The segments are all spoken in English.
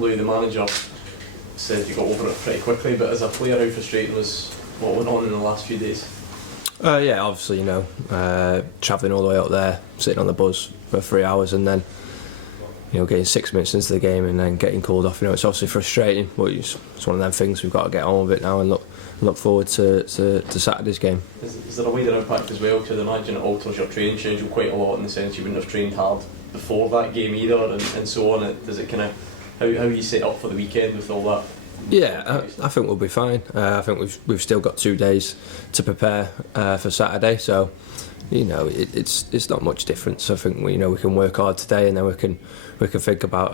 Louis, the manager, said you got over it pretty quickly, but as a player, how frustrating was what went on in the last few days? Yeah, obviously, travelling all the way up there, sitting on the bus for 3 hours, and then, getting 6 minutes into the game and then getting called off. It's obviously frustrating, but it's one of them things. We've got to get on with it now and look forward to Saturday's game. Is there a wider impact as well? Because I'd imagine it alters your training schedule quite a lot, in the sense you wouldn't have trained hard before that game either, and so on. Does it kind of how you set up for the weekend with all that? Yeah, I think we'll be fine. I think we've still got 2 days to prepare for Saturday, so it's not much difference. I think we can work hard today, and then we can think about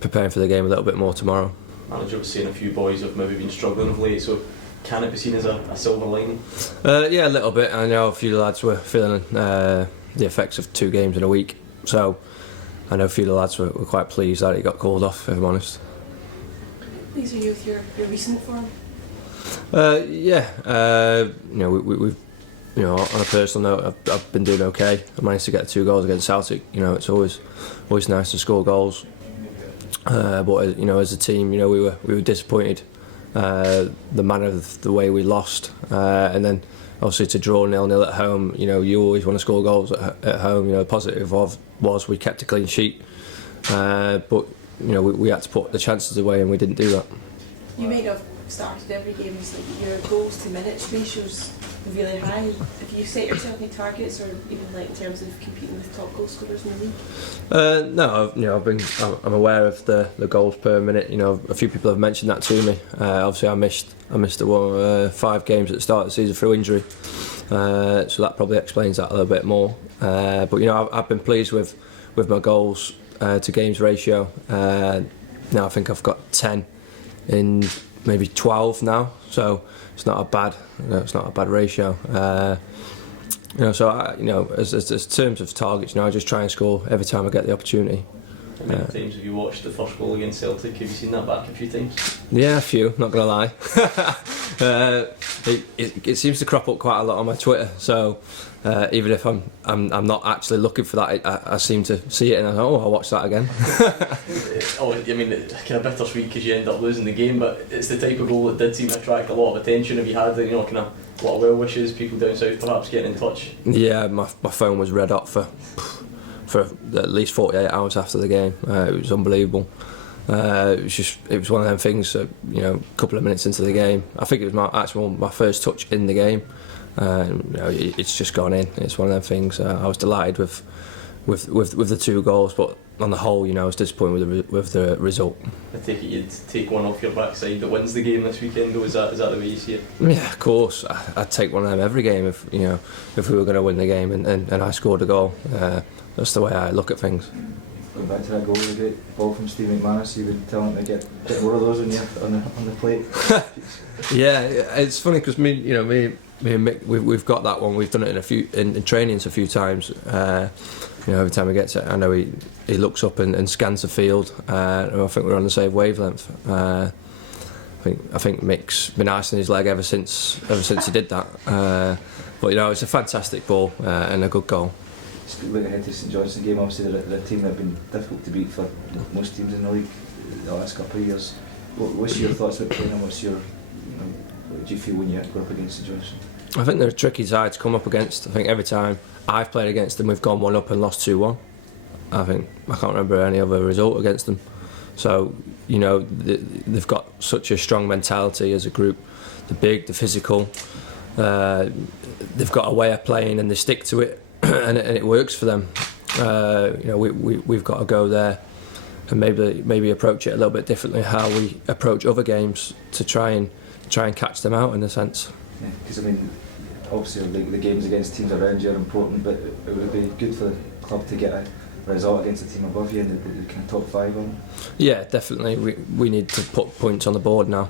preparing for the game a little bit more tomorrow. Manager was saying a few boys have maybe been struggling of late, so can it be seen as a silver lining? Yeah, a little bit. I know a few lads were feeling the effects of 2 games in a week, so I know a few of the lads were quite pleased that he got called off, if I'm honest. Pleased with you with your recent form? Yeah, we've on a personal note, I've been doing okay. I managed to get 2 goals against Celtic. It's always nice to score goals. But as a team, we were disappointed. The manner of the way we lost, and then obviously to draw 0-0 at home. You always want to score goals at home. The positive was we kept a clean sheet, but we had to put the chances away, and we didn't do that. You might have started every game, your goals to minutes ratios really high. Have you set yourself any targets, or even in terms of competing with top goal scorers in the league? No, I'm aware of the goals per minute. A few people have mentioned that to me. Obviously, I missed the 5 games at the start of the season through injury, so that probably explains that a little bit more. But I've been pleased with my goals to games ratio. Now I think I've got 10 in maybe 12 now, so it's not a bad ratio. As terms of targets, I just try and score every time I get the opportunity. How many times have you watched the first goal against Celtic? Have you seen that back a few times? Yeah, a few, not gonna lie. It seems to crop up quite a lot on my Twitter, so even if I'm not actually looking for that, I seem to see it and I go, I'll watch that again. It's kind of bittersweet because you end up losing the game, but it's the type of goal that did seem to attract a lot of attention. Have you had kind of a lot of well wishes, people down south perhaps getting in touch? Yeah, my phone was red hot for at least 48 hours after the game. It was unbelievable. It was one of them things. A couple of minutes into the game, I think it was my first touch in the game. It's just gone in. It's one of them things. I was delighted with the 2 goals, but on the whole, I was disappointed with the result. I take it you'd take one off your backside that wins the game this weekend, though. Is that the way you see it? Yeah, of course. I'd take one of them every game if we were going to win the game and I scored a goal. That's the way I look at things. Going back to that goal, the great ball from Steve McManus, you would tell him to get more of those on the plate. Yeah, it's funny because me and Mick, we've got that one. We've done it in trainings a few times. Every time he gets it, I know he looks up and scans the field. And I think we're on the same wavelength. I think Mick's been icing his leg ever since he did that. But it's a fantastic ball and a good goal. Just looking ahead to the St Johnstone game, obviously they're a team that have been difficult to beat for most teams in the league the last couple of years. What's your thoughts about playing them? What do you feel when you go up against St Johnstone? I think they're a tricky side to come up against. I think every time I've played against them, we've gone 1-up and lost 2-1. I can't remember any other result against them. So they've got such a strong mentality as a group. They're big, they're physical. They've got a way of playing and they stick to it, and it works for them. We've got to go there and maybe approach it a little bit differently. How we approach other games to try and catch them out in a sense. Because obviously the games against teams around you are important, but it would be good for the club to get a result against a team above you in the kind of top 5 on. Yeah, definitely. We need to put points on the board now.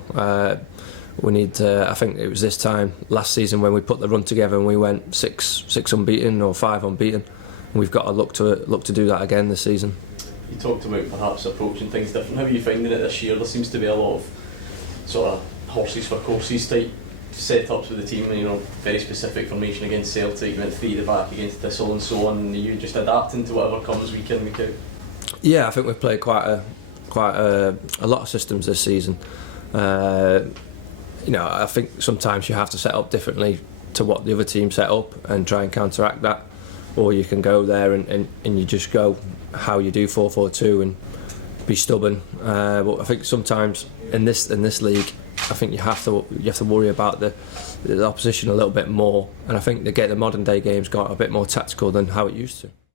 We need to, I think it was this time last season when we put the run together and we went 6 unbeaten or 5 unbeaten. We've got to look to do that again this season. You talked about perhaps approaching things different. How are you finding it this year? There seems to be a lot of sort of horses for courses type setups with the team, very specific formation against Celtic, went 3 at the back against Thistle and so on, and you just adapting to whatever comes week in, week out. Yeah, I think we've played quite quite a lot of systems this season. I think sometimes you have to set up differently to what the other team set up and try and counteract that, or you can go there and you just go how you do 4-4-2 and be stubborn. But I think sometimes in this league, I think you have to worry about the opposition a little bit more, and I think the modern day game's got a bit more tactical than how it used to.